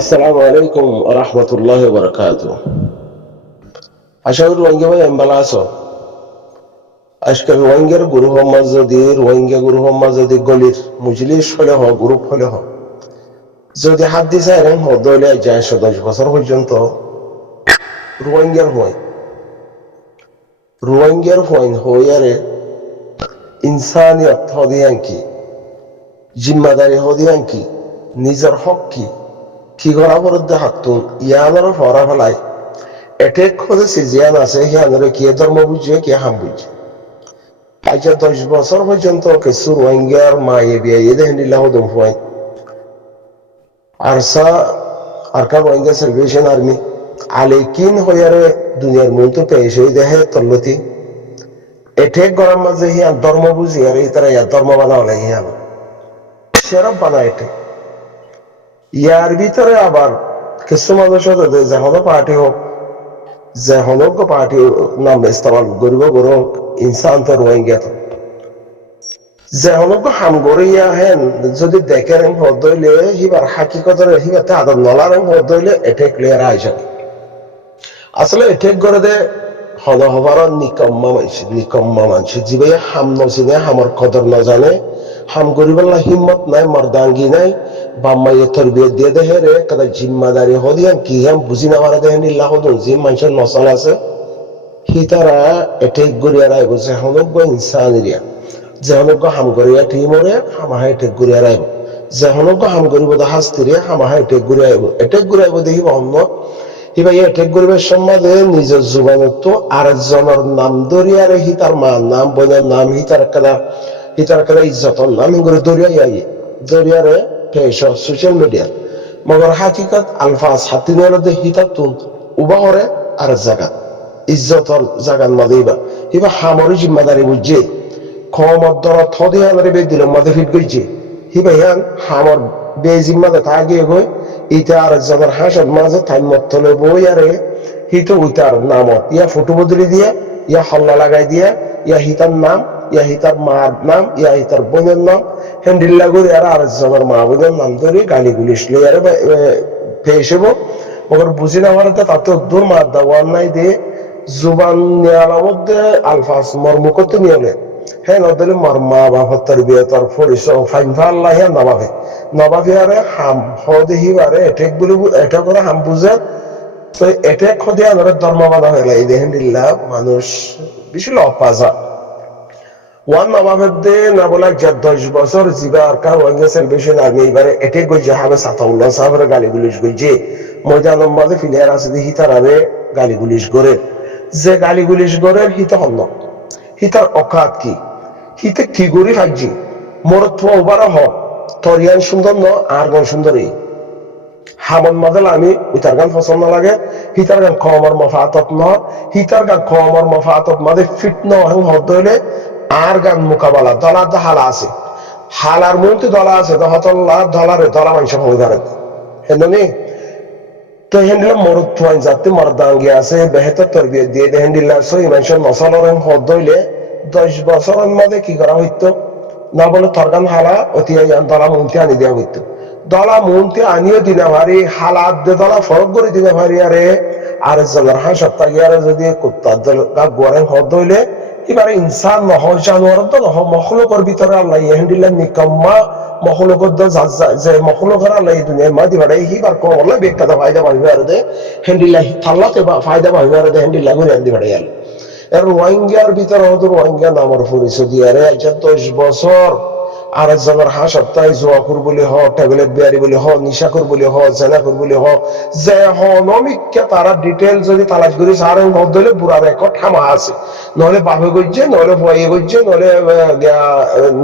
আসসালামু আলাইকুম রহমতুল্লাহ বরকাত। আশা করি রোহিঙ্গা ভাই এমবালা আছো। আজকাল রোহিঙ্গার গ্রুপ যদি রোহিঙ্গা গ্রুপ যদি গলির মুজলিস হলে হ গ্রুপ হলে হ যদি হাত দিছে এরকম হদলে যায় 10 বছর পর্যন্ত রোহিঙ্গার হইন হইয়ারে ইনসানিয়ত হদিয়ান কি, জিম্মাদারি হদিয়ান কি, নিজের হক কি কি করা বরদ্দে হাতুন ইয়ানোর ফরা ফেলায় এটেক হতে সিজিয়ান আছে হিয়ানোরে কি ধর্ম বুঝে কি হাম বুঝে। আচ্ছা 10 বছর পর্যন্ত কিছু রোহিঙ্গার মায়ে বিয়ে দেখেন দিল্লাহ ফুয়াই আরসা আরকা রোহিঙ্গা সেলিব্রেশন আর্মি আলেকিন হইয়ারে দুনিয়ার মূল তো পেশ হয়ে দেখে তল্লতি এটেক গরম মাঝে হিয়ান ধর্ম বুঝি আর তারা ইয়া ধর্ম বানাওয়ালে হিয়ান সেরব বানা এটে ইয়ার ভিতরে আবার কিছু মানুষ যে হলো পার্টি হোক যে হলক পার্টি নাম ইস্তেমাল করিব গরক ইনসান তো রোহিঙ্গা তো যে হলক হাম গড়িয়া হেন যদি দেখেন হদইলে হিবার হাকিকতের হিবাতে আদর নলার হদইলে এটেক ক্লিয়ার আইসা আসলে এটেক করে দে হল হবার নিকম্মা মানসি যিবে হাম নচিনে হামর কদর না জানে হাম গরিবাল্লা হিম্মত নাই মর্দাঙ্গি নাই বাম্মাইয়ে তরবিয়ত দিয়ে দেহে রে কাদা জিম্মাদারি হদিয়ান কি হাম বুঝি না পারা দেহেন ইল্লাহ হদুন জিম মানুষের নচল আছে হিতারা এটেক গড়িয়া রাইব যে হনজ্ঞ ইনসানিরিয়া যে হনজ্ঞ হাম গড়িয়া টিমরে হামাহা এটেক গড়িয়া রাইব যে হনজ্ঞ হাম গরিব দা হাস্তিরে হামাহা এটেক গড়িয়াইব দেখিব অন্য হিবা এটেক গরিবের সম্বন্ধে নিজের জুবানত আরেকজনের নাম দরিয়ারে হিতার মা নাম বোনের নাম হিতার কাদা ইজ্জতর নাম হিঙ্গরে দরিয়ারে পেশ সোশ্যাল মিডিয়া মগর হাকিকত আলফাজ হাতিনের হিতাতুন উবাহরে আর জায়গা ইজ্জতর জাগান মাদেইবা হিবা হামরি জিম্মাদারি বুঝছে কমর দর থদিয়ানরে বে দিল মাদে ফিট গইছে হিবা ইয়ান হামর বে জিম্মাদা তাগিয়ে গই ইটা আর জাগার হাসত মাঝে টাইম মতলে বই আরে হিতো উইতার নামত ইয়া ফটো বদলি দিয়া ইয়া হল্লা লাগাই দিয়া ইয়া হিতার নাম ইয়া হিতার মার নাম ইয়া হিতার বোনের নাম হ্যান্ডিল্লা করে আর জাগার মা বোনের নাম ধরে গালি গুলিশ লই আরে পেয়েছেব ওর বুঝি না পারতে তাতে দূর মার দাওয়ার নাই দিয়ে জুবান নেওয়ার মধ্যে আলফাস মর্ম করতে নিয়ে হ্যাঁ নদলে মর মা বাবার তরবিয়তর পরিশ্রম ফাইন আল্লাহ হ্যাঁ নবাবি আরে হাম হদেহি বারে এটেক বলে এটা করে হাম বুঝে তো এটেক হদে আনারে ধর্ম বানা হইলা এই দেখেন দিল্লা মানুষ বিশাল অপাজা ওয়ান নবাবের দে না বলা যে 10 বছর জিবা আর কা ওয়াঙ্গে সেলিব্রেশন আগে এবারে এটেক গইছে হাবে সাতাউল্লাহ সাহেবের গালি গুলিশ গইছে ময়দানের মাঝে ফিলিয়ার আছে দেখি তারারে গালি গুলিশ করে যে গালি গুলিশ করে হিত হল হিতার অকাত কি হিতে কি গরি ফাইজি মরত্ব ওবার হ তরিয়ান সুন্দর ন আর গান সুন্দরী হামন মাদল আমি উইতার গান পছন্দ লাগে হিতার গান কমর মফাতত ন হিতার গান কমর মফাতত মাদে ফিট ন হদ হইলে আর গান মোকাবেলা দলা হালা আছে হালার মধ্যে দলা আছে দহতল্লা দলারে দলা মাংস হয়ে দাঁড়ায় হেনি তো হেন্ডিল মরুত যাতে মর্দাঙ্গি আছে বেহেতর তরবিয়ত দিয়ে হেন্ডিল্লা সই মানুষের নসলর হদ হইলে 10 বছরের মধ্যে কি করা হইতো না বলে তরগান হালা অতি দলা মন্ত্রী আনি দেওয়া হইতো দলা মন্ত্রী আনিও দিনা ভারি হালাত দে দলা ফরক করে দিনা ভারি আরে আর জনের হা সপ্তাহ গিয়ারে যদি কুত্তার গোয়ারেন হদ হইলে এবারে ইনসান নহ জানোয়ার তো নহ মখলুকর ভিতরে আল্লাহ হেন্ডিল্লা নিকাম্মা মখলুকর যে মখলুকর আল্লাহ এই দুনিয়ার মাদি বাড়ে হিবার কমলা বেকাদা ফায়দা পাইবে আর দে হেন্ডিল্লা থাল্লাতে ফায়দা পাইবে আর দে হেন্ডিল্লা করে আনতে পারে গেল এর রোহিঙ্গার ভিতরে হতো রোহিঙ্গা নামের পরিচয় দিয়ে রে 10 বছর আর একজনের হা সপ্তাহে জোয়াকুর বলে হ ট্যাবলেট বিয়ারি বলে হ নিশাকুর বলে হ জেনাকুর বলে হ যে হনমিককে তারা ডিটেল যদি তালাশ করি সারের মধ্যে হলে বুড়া রেকর্ড হামা আছে নহলে বাপে গজ্জে নহলে ভয়ে গজ্জে নহলে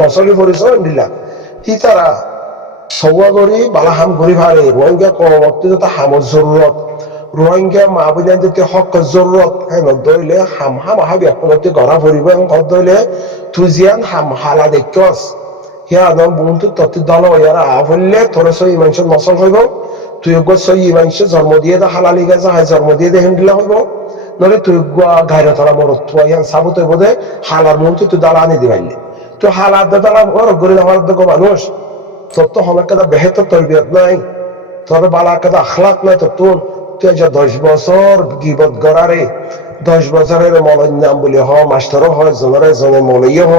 নসলি পরিচয় দিলা কি তারা সৌয়া করি বালা হাম ঘুরি ভারে রোহিঙ্গা কম তা হামর জরুরত রোহিঙ্গা মা বোনের যদি হক জরুরত হ্যাঁ দইলে হাম হাবি একমতে গড়া ফুরিব এবং দইলে তুজিয়ান হাম হালা দেখস হিয়া নম বুনতু তত্ত্ব দল ইয়ারা আফলে তোর সই মানুষ নসল হইব তুই সই মানুষ জন্ম দিয়ে দা হালালি গেছে হাই জন্ম দিয়ে দে হেন্ডিলা হইব নলে তুই ঘাইরে তলা মরত ইয়ান সাবুতে বোধে হালার মন তুই দালা আনি দিবাইলে তুই হালার দালা ওর গরিব আমার মানুষ তোর তো হলার কাদা বেহেতর তরবিয়ত নাই তোর বালা কথা আখলাক নাই তো তুই যে 10 বছর গিবত গড়ারে 10 বছরের মলয় নাম বলি হ মাস্টারও হয় জনরে জনে মলইও হ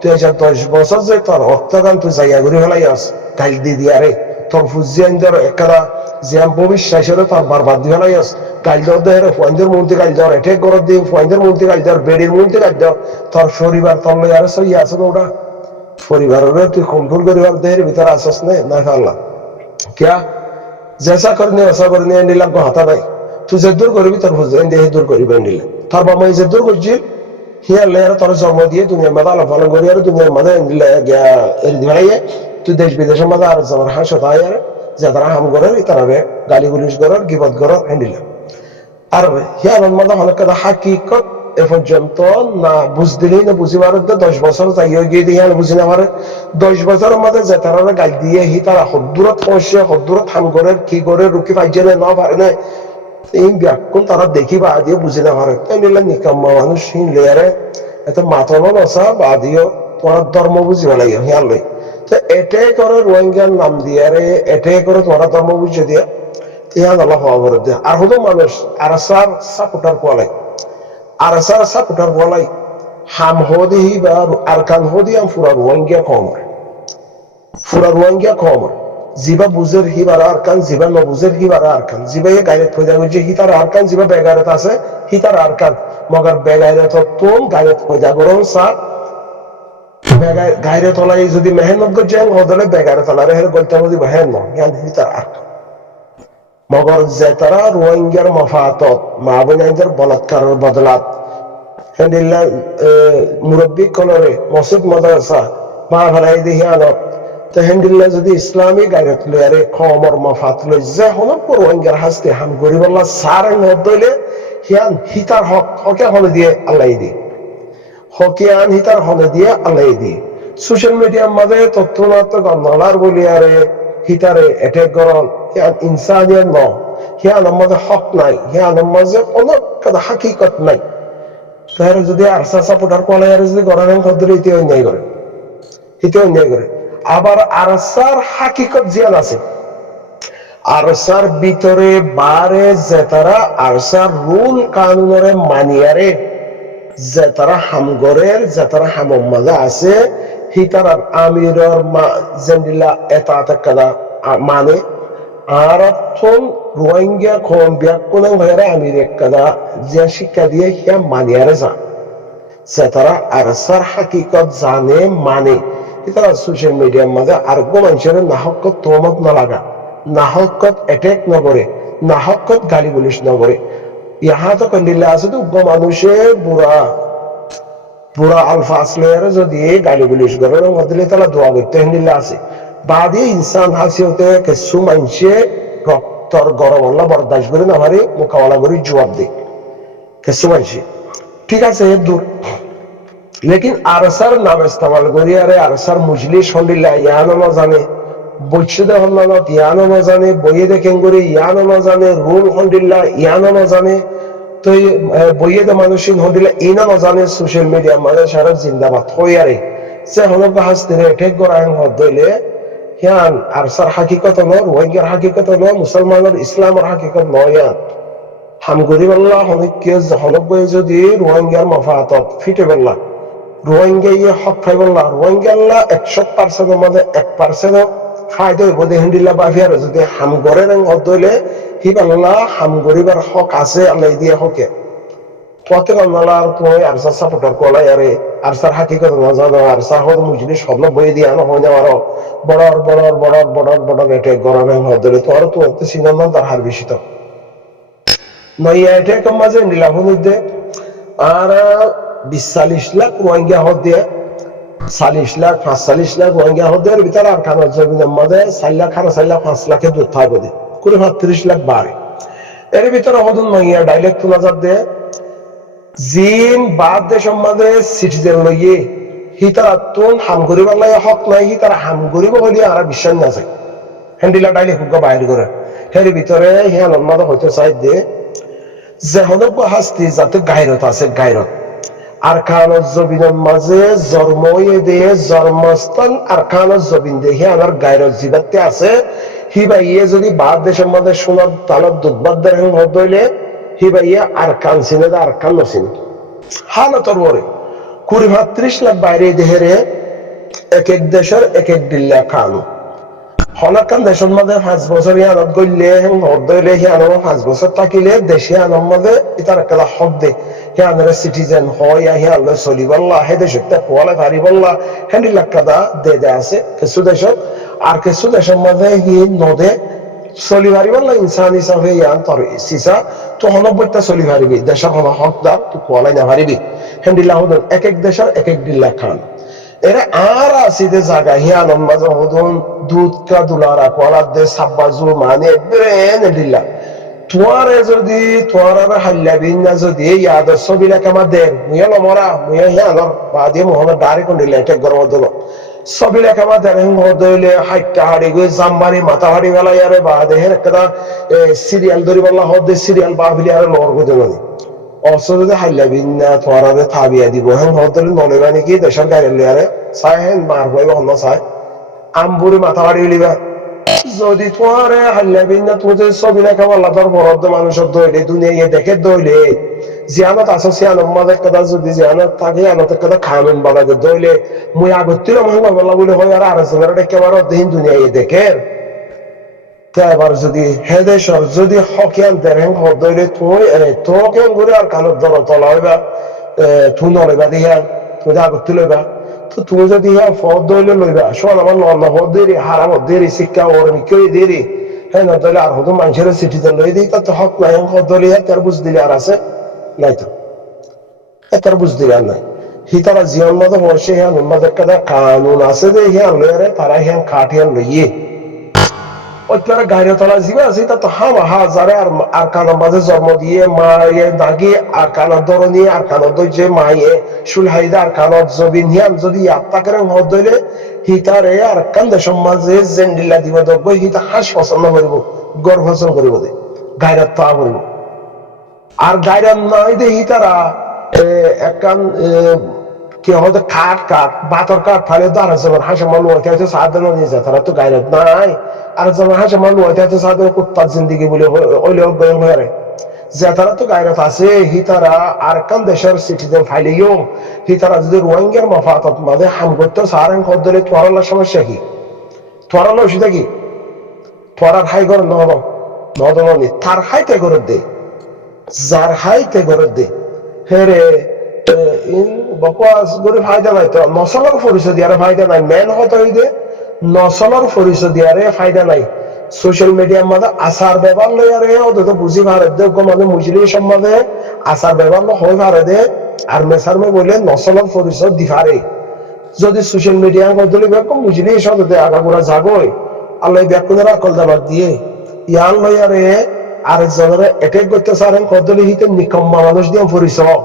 তুই যে 10 বছর যে তোর অর্থগান তুই জায়গা ঘুরে ফেলাই আস গাইল দি দিয়ারে তোর ফুজিয়ানদের একটা জিয়াম ভবিষ্যৎ তোর বারবার দি ফেলাই আস গাইল দেয় ফুয়াইন্দের মন্ত্রী গাইল দেওয়ার এঠে গরত দিয়ে ফুয়াইন্দের মন্ত্রী গাইল দেওয়ার বেড়ির মন্ত্রী গাইল দেওয়ার তোর পরিবার তোর লই আর সই আছে তো ওটা পরিবারের তুই কন্ট্রোল করিবার দেহের ভিতরে আসস না ফেললাম क्या जैसा करने वैसा करने निलाम को हाता नहीं तू जे दूर करबी তোর হুজেন দেহে দূর করিবে নিলে তোর বাবা যে দূর করছি হিয়া লেয়ার তোর জন্ম দিয়ে দুনিয়ার মাঝে আলো পালন করি আর দুনিয়ার মাঝে নিলে গিয়া এর দিবাইয়ে তুই দেশ বিদেশের মাঝে আর যাবার হাসো তাই আর যে তারা হাম করে তারা গালি গুলিশ করার গিবত করার হ্যান্ডিল আর হিয়া মাঝে অনেক কথা হাকিকত এ পর্যন্ত না বুঝদিলেই না বুঝিবার 10 বছর যাইও গিয়ে দিয়ে বুঝি না পারে 10 বছরের মধ্যে যে তারা গাল দিয়ে হি তারা হদ্দুরত পৌঁছে হদ্দুরত থাম করে কি করে রুকি পাইছে না পারে না এই ব্যাকুল তারা দেখিবা আদিও বুঝি না পারে তাই নিলে নিকাম্মা মানুষ হিন লেয়ারে এত মাতন নসা বা দিও তোমার ধর্ম বুঝিবা লাগে হিয়ার লই তো এটাই করে রোহিঙ্গার নাম দিয়ে রে এটাই করে তোমার ধর্ম বুঝে দিয়ে ইহান আল্লাহ হওয়া করে দিয়ে আর হতো মানুষ আর সাপোর্টার কোয়ালাই আর সার সাপোর্টার বলাই হাম হদি বা আরকান হদি আম ফুরা রোহিঙ্গা কমর জিবা বুজের হিবার আরকান জিবা নবুজের হিবার আরকান জিবা এ গায়রত পয়দা করছে হিতার আরকান জিবা বেগারত আছে হিতার আরকান মগর বেগারত তুম গায়রত পয়দা করন সা গায়রত হলাই যদি মেহনত করছে হদলে বেগারত হলারে হের গলতা নদী বহেন ন ইয়ান হিতার আরকান মগর যে তারা রোহিঙ্গার মফাতত মা বোনদের বলাৎকারের বদলাত হেন্ডিল্লা মুরব্বী কলরে মসজিদ মাদ্রাসা মা ভালাই দিহি আনত তো হেন্ডিল্লা যদি ইসলামী গায়রত লয়ারে খমর মফাত লই যে হনক রোহিঙ্গার হাসতে হাম গরিবাল্লাহ সারে নদইলে হিয়ান হিতার হকে হলে দিয়ে আল্লাহ দি হকিয়ান হিতার হলে দিয়ে আল্লাহ দি সোশ্যাল মিডিয়ার মাঝে তথ্যনাত্ম গণনালার বলিয়ারে হিতারে এটেক করন হিয়ান ইনসানিয়ত ন হিয়ানের মাঝে হক নাই হিয়ানের মাঝে অনেক কথা হাকিকত নাই তাহলে যদি আরসা সাপোর্টার কোয়ালাই আর যদি গড়ান ধরে ইতি অন্যায় করে আবার আরসার হাকিকত জিয়ান আছে আরসার ভিতরে বারে যে তারা আরসার রুল কানুনরে মানিয়ারে যে তারা হামগরের যে তারা হামম মাঝে আছে হিতার আমিরর জেন্ডিলা এটা কাদা মানে আর রোহিঙ্গা কম ব্যাকুন ভাইরা আমির কাদা যে শিক্ষা দিয়ে হিয়া মানিয়ারে যা যে তারা আরসার হাকিকত জানে মানে তারা সোশ্যাল মিডিয়ার মাঝে আরো মানুষের নাহকত তোমত না লাগা নাহকত অ্যাটাক নকরে নাহকত গালি গুলিশ নকরে ইহা তো কন্ডিল্লা আছে তো মানুষে বুড়া আলফাজ লেয়ারে যদি গালি গুলিশ করে মধ্যে তারা দোয়া করতে হেন্ডিল্লা আছে বাদে ইনসান হাসি হতে কিছু মানুষে রক্তর গরম আল্লাহ বরদাস্ত করে না পারে মোকাবেলা করে জবাব দেয় কিছু মানুষে ঠিক আছে দূর লেকিন আরসার নাম ইস্তেমাল করি আরে আরসার মুজলিস হন্ডিল্লা ইয়ানো না জানে বৈশ্যদে হল্লানত ইয়ানো না জানে বইয়ে দেখেন করে ইয়ানো না জানে রুল হন্ডিল্লা ইয়ানো না জানে তো বইয়ে দে মানুষিন হন্ডিল্লা ইনা না জানে সোশ্যাল মিডিয়া মানে সারা জিন্দাবাদ হই আরে সে হলক হাসতে এটেক করাং হদইলে হিয়ান আরসার হাকিকত ন রোহিঙ্গার হাকিকত ন মুসলমানের ইসলামের হাকিকত নয়ান হামগরিবাল্লাহ হনিকে হলক বই যদি রোহিঙ্গার মফাতত ফিটে বললা রোহিঙ্গা ইয়ে হক ফাইবল্লাহ রোহিঙ্গা 100% মধ্যে 1% ফায়দা হইব দে হিন্দিল্লা বাফিয়ার যদি হামগরে রং হদইলে হিবাল্লাহ হামগরিবার হক আছে আল্লাহ দিয়ে হকে তোতে আল্লাহ তুমি আরসার সাপোর্টার কোলাই আরে আরসার হাকিকত না জানো আরসার হদ মুজলি সব বই দিয়ে আনো হয় না আরো বড় এটে গরমে হদলে তো আর তো সিনেমা তার হার বেশি তো নয় এটে কম মাঝে নিলাম মধ্যে আর 20-40 লাখ রোহিঙ্গা হদ দিয়ে 40 লাখ 45 লাখ রোহিঙ্গা হদের ভিতরে আর খানা জমিনের মধ্যে 4 লাখ 5 লাখে দূর থাকবে দে 35 লাখ বাড়ে এর ভিতরে হদন নইয়া ডাইরেক্ট নজর দে জিন বাদ দেশের মধ্যে সিটিজেন লইয়ে হিতারা তুন হাম গরিবার লাই হক নাই হিতারা হাম গরিব হইলে আর বিশ্বাস না যায় হ্যান্ডিলা ডাইরেক্ট বাইর করে এর ভিতরে হিয়ান মধ্যে হইতে চাই দে যে হনক হাস্তি যাতে গায়রত আছে গায়রত আরকানুজ জবিনের মাঝে জন্ময়ে দিয়ে জন্মস্থান আরকানুজ জবিন দেখে আমার গায়রত জিবাতে আছে হিবাইয়ে যদি বাদ দেশের মধ্যে সোনার তালার দুধবাদ দেন হইলে হিবাইয়ে আর কান চিনে আর কান নচিন হালতর পরে 20-30 লাখ বাইরে দেহেরে এক এক দেশের এক এক দিল্লা খানো হনাকান দেশের মধ্যে 5 বছর ইয়ানত গইলে হইলে হিয়ানো 5 বছর থাকিলে দেশে আনম মধ্যে ইতার একটা হক দে হিয়ানের সিটিজেন হয় হিয়ালে চলিবল্লা হে দেশে কোয়ালে পারিবল্লা হেন্ডি লাখ টাকা দে আছে কিছু দেশত আর কিছু দেশের মধ্যে হি নদে চলি পারিবল্লা ইনসান হিসাবে ইয়ান তর সিসা তো 90টা চলি পারিবি দেশের হল হকদার তো কোয়ালাই না পারিবি হেন্ডি লাহুদ এক এক দেশের এক এক দিল্লা খান এরা আর আসিতে জায়গা হিয়ানন মাঝে হদুন দুধ কা দুলারা কোয়ালা দে সাব্বাজু মানে ব্রেন দিল্লা তোয়ারে যদি তোয়ারা হাল্লা বিন্না যদি ইয়াদ ছবিলা কামা দে মুয়াল মরা মুয়া হিয়ানর বাদে মোহন দাড়ি কোন দিল্লা এটা গরম দল ছবিলা কামা দে হদইলে হাইটা হাড়ি গই জামবারি মাথা হাড়ি বেলা ইয়ারে বাদে হে একটা সিরিয়াল ধরি বলা হদে সিরিয়াল বাবিলি আর লর গো দেনি অসুবিধা হাইলা বিন্না তোয়ারে থাবিয়া দিব হ্যাঁ হদল নলেবা নাকি দেশের গাড়ি লিয়ারে চাই হেন মার হইব হন চাই আমবুরি মাথা হাড়ি লিবা যদি তোয়ারে হাল্লা বিন্না তুমি যদি ছবি লেখা আল্লাহ তোর বরদ্দ মানুষের দইলে দুনিয়া দেখে দইলে জিয়ানত আছে সিয়ানত মাঝে কথা যদি জিয়ানত থাকে আনত কথা খামেন বালাদের দইলে মুই আগত্তিল মহঙ্গা বলা বলে হয় আর আরেকজনের একেবারে দিন দুনিয়া দেখে এবার যদি হেদেশর যদি হকিয়ান দেরেন দইলে তুই তোকে ঘুরে আর কানত দর তলা হইবা তুই নলইবা দিয়া তুই আগত্তি লইবা তো তুমি যদি ফদ দইলে লইবা শোন আমার নন্দ হদ দেরি হারাম দেরি শিক্ষা ওর কেউ দেরি হ্যাঁ না দইলে আর হতো মানুষের সিটিজেন লই দিই তার তো হক নাই হদ দলি তার বুঝ দিলে আর আছে নাই তো তার বুঝ দিলে আর নাই হি তারা জীবন মতো বসে হ্যাঁ উন্মাদের কাদা কানুন আছে যে হ্যাঁ লইয়ারে তারা হ্যাঁ খাটিয়ান লইয়ে ওইটারা গাড়ি তলা জীবা আছে তা তো হামা হাজারে আর কানার মাঝে জন্ম দিয়ে মায়ে দাগি আর কানার ধরনি আর কানার দইছে মায়ে সুলহাইদা আর কানার জবিন হিয়ান যদি আত্মাকে মত দইলে হিতারে আর কান্দে সমাজে জেন্ডিলা দিব দব হিতা হাস পছন্দ করিব গর্ব পছন্দ করিব দে গায়রাত তা করিব আর গায়রাত নাই দে হিতারা একখান কি হয়তো কাঠ বাতর কাঠ ফালে দাঁড়া যাবেন হাসা মানুষ হয়তো সাধারণ নিয়ে যায় তারা তো গায়রাত নাই আর যেমন হাসা মানুষ হয়তো সাধারণ কুত্তার জিন্দিগি বলে ওইলে হয়ে যে তারা তো গায়রাত আছে হিতারা আর কান দেশের সিটিজেন ফাইলেও হিতারা যদি রোহিঙ্গার মফাতত মাঝে হাম করতে সারেন খদ্দলে তোয়ারার সমস্যা কি তোয়ারার অসুবিধা কি তোয়ারার হাই ঘর নদনী তার হাইতে ঘরের দে যার হাইতে ঘরের দে হেরে বকওয়াস করে ফায়দা নাই তো নসলের পরিচয় দিয়ারে ফায়দা নাই মেন হতো হইতে নসলের পরিচয় দিয়ারে ফায়দা নাই সোশ্যাল মিডিয়ার মধ্যে আচার ব্যবহার লইয়ারে ওদের তো বুঝি পারে দেখ মানে মুজলি সম্বন্ধে আচার ব্যবহার হয়ে পারে দে আর মেসারমে বলে নসলের পরিচয় দি পারে যদি সোশ্যাল মিডিয়া বদলে বেকম মুজলি সদতে আগাগোড়া জাগই আল্লাহ ব্যাকুনের আকল দাবাত দিয়ে ইয়ান লইয়ারে আরেকজনের এটেক করতে সারেন কদলি হিতে নিকম্মা মানুষ দিয়ে পরিচয়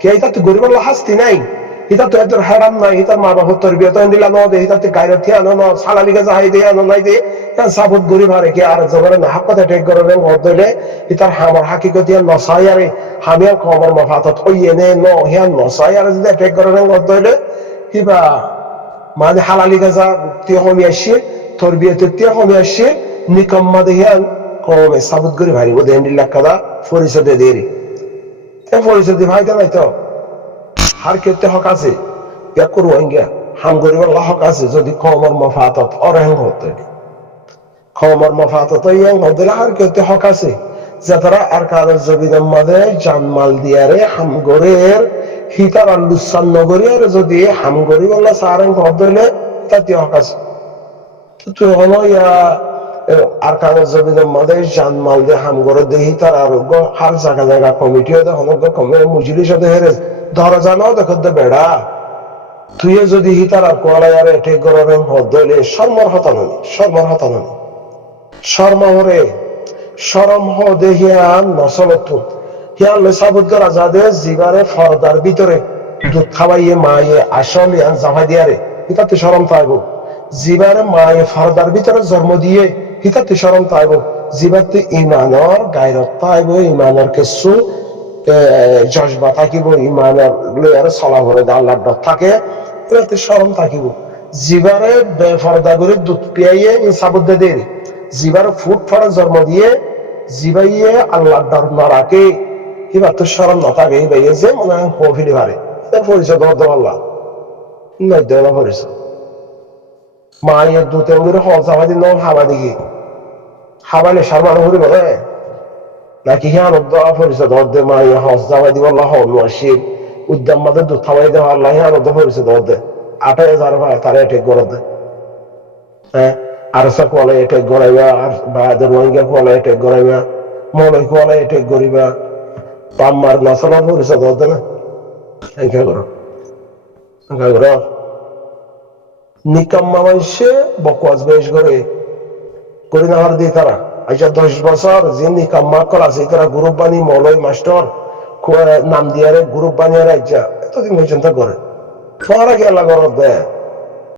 কে এটা তো গরিবের হাস্তি নাই এটা তো এত হারাম নাই এটার মা বাবার তরবিয়ত দিলা ন দে এটা তো গায়রতি আনো ন সালালি গাজা হাই দে আনো নাই দে কারণ সাবুত গরিব হারে কি আর জবরে না হাকতে টেক করবে হদলে এটার হামর হাকিকত ইয়া নসায়ারে হামিয়া কমর মাফাতত হইয়ে নে ন হিয়া নসায়ারে যদি টেক করবে হদলে কিবা মানে হালালি গাজা তি হমিয়াশি তরবিয়ত তি হমিয়াশি নিকম্মা দেহিয়ান কমে সাবুত গরিব হারি ওদে এন্ডিল্লাহ কাদা পরিচয় দেরি পরিচয় ভাই নাই তো হার ক্ষেত্রে হক আছে ইয়া করবো হাম গরিবের হক আছে যদি কমর মফাতত অরহং হতে কমর মফাতত ইয়াং হতে হার ক্ষেত্রে হক আছে যে তারা আর কারোর জবিনের মাঝে জানমাল দিয়ারে হাম গরের হিতার আল্লুসান নগরীর যদি হাম গরিব সারেং হতে তাতে হক আছে তুই হলো ইয়া আর কাগজ জমিনের মধ্যে জানমাল দিয়ে হাম করে দেহি তার আরোগ্য হার জায়গা জায়গা কমিটিও দেখো কমে মুজলির সাথে হেরে ধরা জানাও দেখো বেড়া তুই যদি হিতার আর কোয়ালাই আর এটে গরম হদলে শর্মর হতানি শর্মহরে শরম হ দেহিয়ান নসলত হিয়ান লেসাবুদ্দার আজাদে জিবারে ফরদার ভিতরে দুধ খাওয়াইয়ে মায়ে আসল ইয়ান জামা দিয়ারে এটাতে শরম পাইব জিবারে মায়ে ফরদার ভিতরে জন্ম দিয়ে হিতাতে শরম পাইব জিবাতে ইমানর গায়রত পাইব ইমানর কিছু জজবা থাকিব ইমানের লয়ারে চলা ভরে আল্লাহর ডর থাকে এটাতে শরম থাকিব জিবারে বেফরদা করে দুধ পিয়াইয়ে ইনসাবুদ্দে দেরি জিবার ফুট ফাড়া জন্ম দিয়ে জিবাইয়ে আল্লাহ ডর না রাখে কিবা তো সরম না থাকে এই ভাইয়ে যে মনে হয় কফিলি পারে পরিচয় দর আল্লাহ নয় দেওয়া পরিচয় মায়ের দুতে করে হজাবাদি ন হাবা দিকে হাবালে সারমান হরি বলে নাকি হ্যাঁ দেওয়া পরিচয় দর দে মায়ে হজাবাদি আল্লাহ হশির উদ্যান মাদের দুধ থামাই দেওয়া আল্লাহ হ্যাঁ পরিচয় দর দে 8,000 ভাই তারা এটেক করে দেয় হ্যাঁ আরসা কোয়ালা এটেক গড়াইবা আর বাহাদুর রোহিঙ্গা কোয়ালা এটেক গড়াইবা মলয় কোয়ালা এটেক গড়িবা পাম্মার নাসালা পরিচয় দর দে না একা করো নিকাম্মা মানুষে বকওয়াজ বেশ করে নেওয়ার দিয়ে তারা আচ্ছা 10 বছর যে নিকাম্মা করা আছে তারা গ্রুপ বানি মলয় মাস্টার নাম দিয়ে গ্রুপ বানিয়ে রাখছে এতদিন পর্যন্ত করে তোমারা কি আল্লাহ করত দেয়